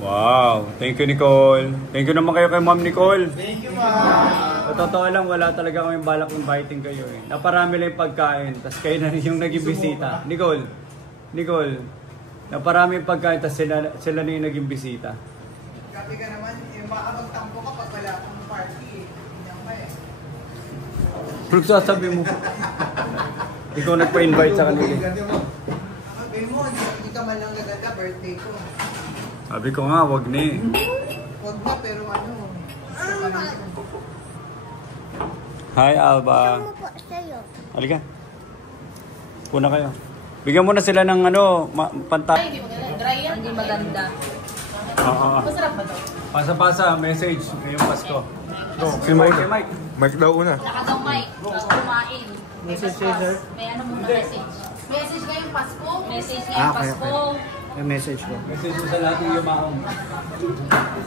Wow, thank you Nicole. Thank you naman kayo kay Ma'am Nicole. Thank you, ma'am. Sa totoo lang, wala talaga kaming balak inviting kayo eh. Naparami lang yung pagkain, tapos kayo na rin yung naging bisita. Nicole, naparami yung pagkain, tapos sila na yung naging bisita. Grabe ka naman, makakapagtampo ka pag wala kang party eh. Hindi pa eh. Pero sasabi mo, ikaw nagpa-invite sa kanila. Sabi mo, hindi ka man lang gaganda, birthday ko. Sabi ko nga, wag na eh. Wag na, pero ano. Hi Alba. Halika. Puna kayo. Bigyan mo na sila ng ano, pantay. Dry yan, hindi maganda. Oo. Masarap ba to? Pasa-pasa, message ngayong Pasko. Go. Si Mike. Mike. Mike daw una. Saka daw Mike, kumain. Message sir. May ano muna message. Message ngayong Pasko? Message ngayong Pasko. May message ko. Message mo sa lahat ng yumaong.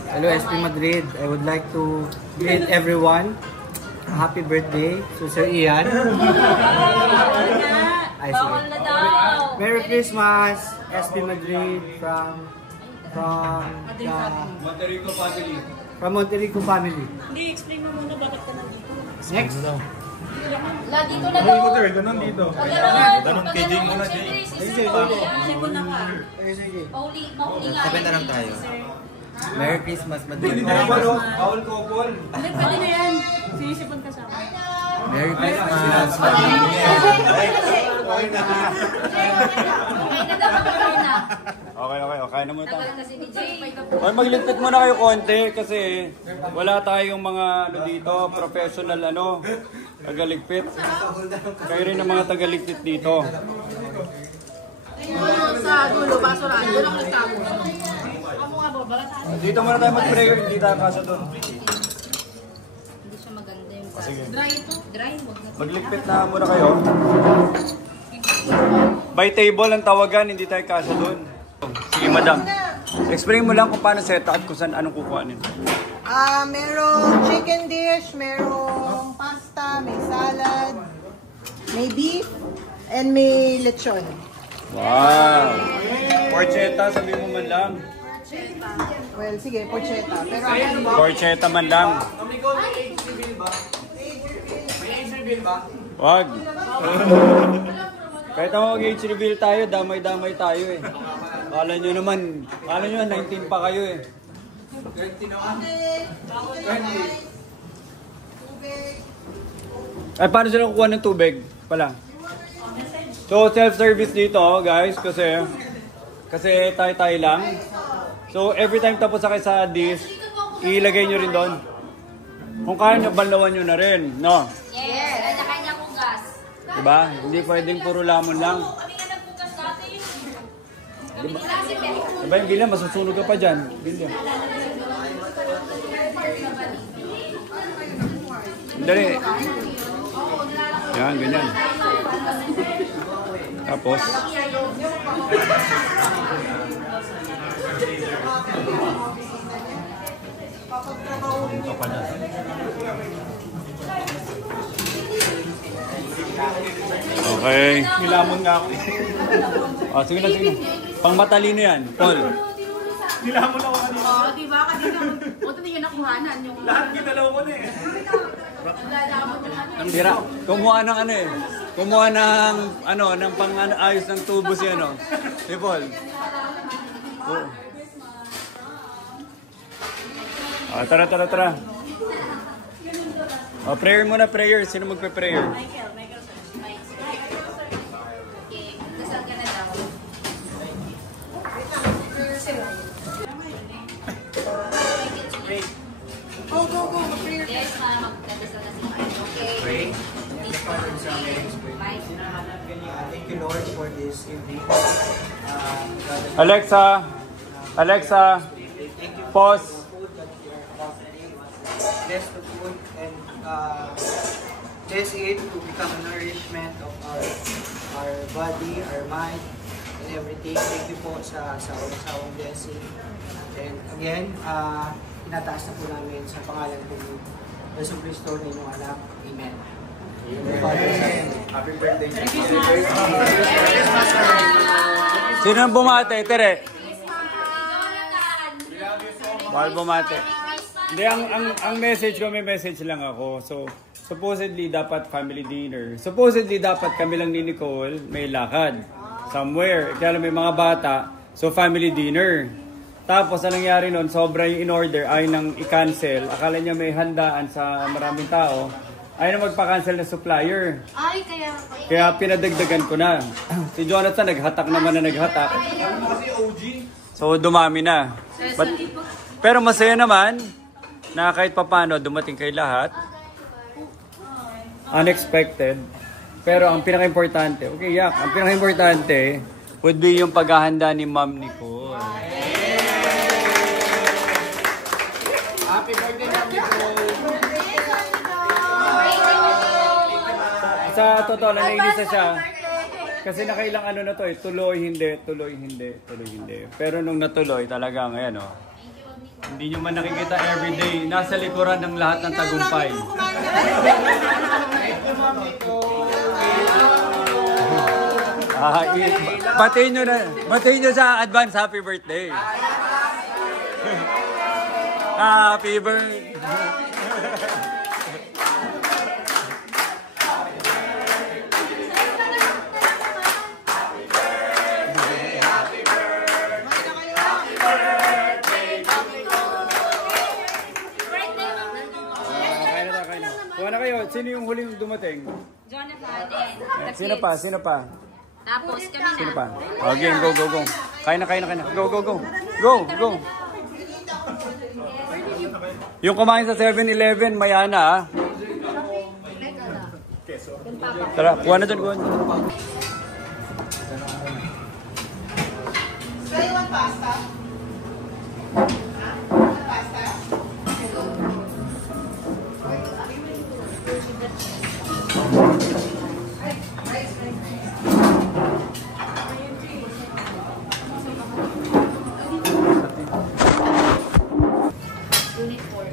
Hello SP Madrid. I would like to greet everyone. Happy birthday to Sir Ian. Bawal na daw. Merry Christmas, SP Madrid from Monterico family. Monterico family. Hindi, explain mo muna bakit ka nandito. Next. Lagi ko na daw. Ganun dito. Ganun kay Jing muna, Jing. Sige mo na ka. Mahuli nga. Kapenta lang tayo. Merry Christmas, Madrid. Bawal couple. Pwede na yan. Sinisipon ka sa akin. Merry Christmas, Okay na daw, kapag na. Okay na muna tayo. Tagal kasi ni Jay. Ay, magligpit muna kayo konti kasi wala tayong mga ano dito, professional ano, tagaligpit. Kayo rin ang mga tagaligpit dito. Sa dulo, basurahan. Doon ako nagtago. Dito muna tayo mag-prayer, hindi tayo kasa doon. Hindi siya maganda yung Sige. dry ito. Dry, wag na. Magligpit na muna kayo. By table ang tawagan, hindi tayo kasa doon. Sige, madam. Explain mo lang kung paano set up, kung saan anong kukuhanin. Merong chicken dish, merong pasta, may salad, may beef, and may lechon. Wow! Porchetta, sabi mo man lang. Well, sige, porchetta. Pero ano ba? Porchetta man lang. Wag. Kahit ako mag-age reveal tayo, damay-damay tayo eh. Kala nyo naman, 19 pa kayo eh. 20 naman. Ay, paano sila kukuha ng tubig? Pala. So, self-service dito, guys, kasi tayo lang. So, every time tapos sa kayo sa dish, ilagay nyo rin doon. Kung kaya nyo, banlawan nyo na rin, no? Yes, kanya-kanya kugas. Diba? Hindi pwedeng puro lamon lang. Kami nga nagkugas dati yun. Diba yung bilang, masusunog ka pa dyan. Bilang. Dali. Yan, ganyan. Tapos. Okay. Nilamon nga ako. Oh, sige na, sige na. Pang matalino yan, Paul. Nilamon ako kanina. Oo, diba? Kanina, o ito yung nakuhanan. Yung Lahat ginalaw ko na eh. Tira, kumuha ng ano eh. Kumuha ng ano, ng pang ano, ayos ng tubo si ano. Si Paul. Oh. Ah, tara. Oh, prayer muna, prayer. Sino magpe-prayer? Michael. Okay, dasal ka na daw. Go. Yes, magdadasal na si Mike. Okay. Pray. Thank you Lord for this evening. Alexa, pause. Bless the food and bless it to become a nourishment of our body, our mind, and everything. Thank you po sa sawang blessing. And again, tinataas na po namin sa pangalan po ni Yesu Cristo, ninyong anak. Amen. Happy birthday. Sino ang bumate, Tere? Bawal bumate. Hindi, ang message ko, may message lang ako. So, supposedly, dapat family dinner. Supposedly, dapat kami lang ni Nicole may lakad. Somewhere. Kaya may mga bata. So, family dinner. Tapos, anong nangyari nun? Sobra yung in-order. Ayaw nang i-cancel. Akala niya may handaan sa maraming tao. Ayaw na magpa-cancel na supplier. Ay, Kaya pinadagdagan ko na. Si Jonathan, naghatak naman na naghatak. So, dumami na. Pero masaya naman na kahit papano dumating kay lahat. Unexpected. Pero ang pinaka-importante, okay, yak, ang pinaka-importante would be yung paghahanda ni Ma'am Nicole. Happy birthday, Ma'am Nicole! Sa totoo lang, nainisa siya. Kasi nakailang ano na to eh, tuloy, hindi, tuloy, hindi, tuloy, hindi. Pero nung natuloy, talagang, ayan o. Hindi nyo man nakikita everyday, nasa likuran ng lahat ng tagumpay. Batiin nyo sa advance happy birthday. Happy birthday. Kuha na kayo. Sino yung huling dumating? Jonathan. Sino pa? Sino pa? Tapos kami na. Sino pa? Okay, go, go, go. Kain na. Go, go, go. Go, go. Yung kumain sa 7-Eleven, Mayana ah. Tara, kuha na dun, kuha na. So, you want pasta? Pasta?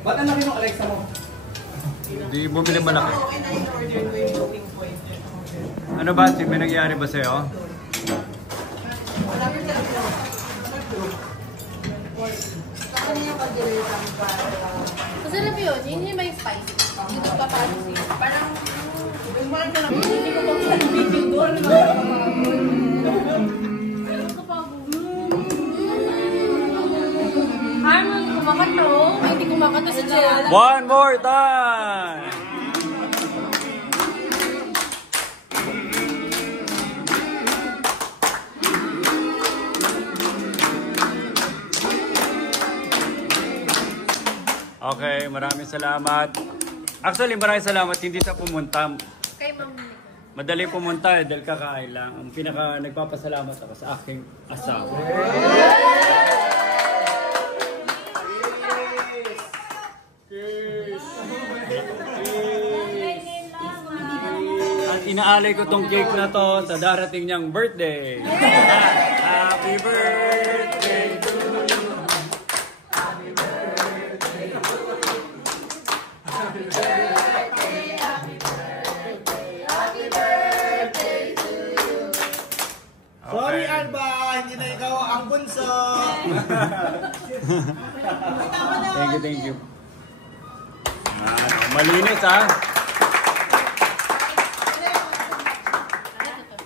Ba't ang laki ng Alexa mo? Hindi bumili malaki. Ano ba? May nangyari ba sa'yo? Masarap yun. Hindi may spicy. Dito ka pa. Parang... Hindi ko pa sa video doon. Harmon, kumakat to. Hindi kumakat to si Jella. One more time! Okay, maraming salamat. Actually, maraming salamat. Hindi sa pumunta. Kay Ma'am. Madali pumunta dahil kakain lang. Ang pinaka nagpapasalamat ako sa aking asawa. At inaalay ko tong cake na to sa darating niyang birthday. Happy birthday to you. Happy birthday. Happy birthday. Happy birthday. Happy birthday to you. Sorry, Alba! Hindi na ikaw ang bunso! Thank you. Malinis ah.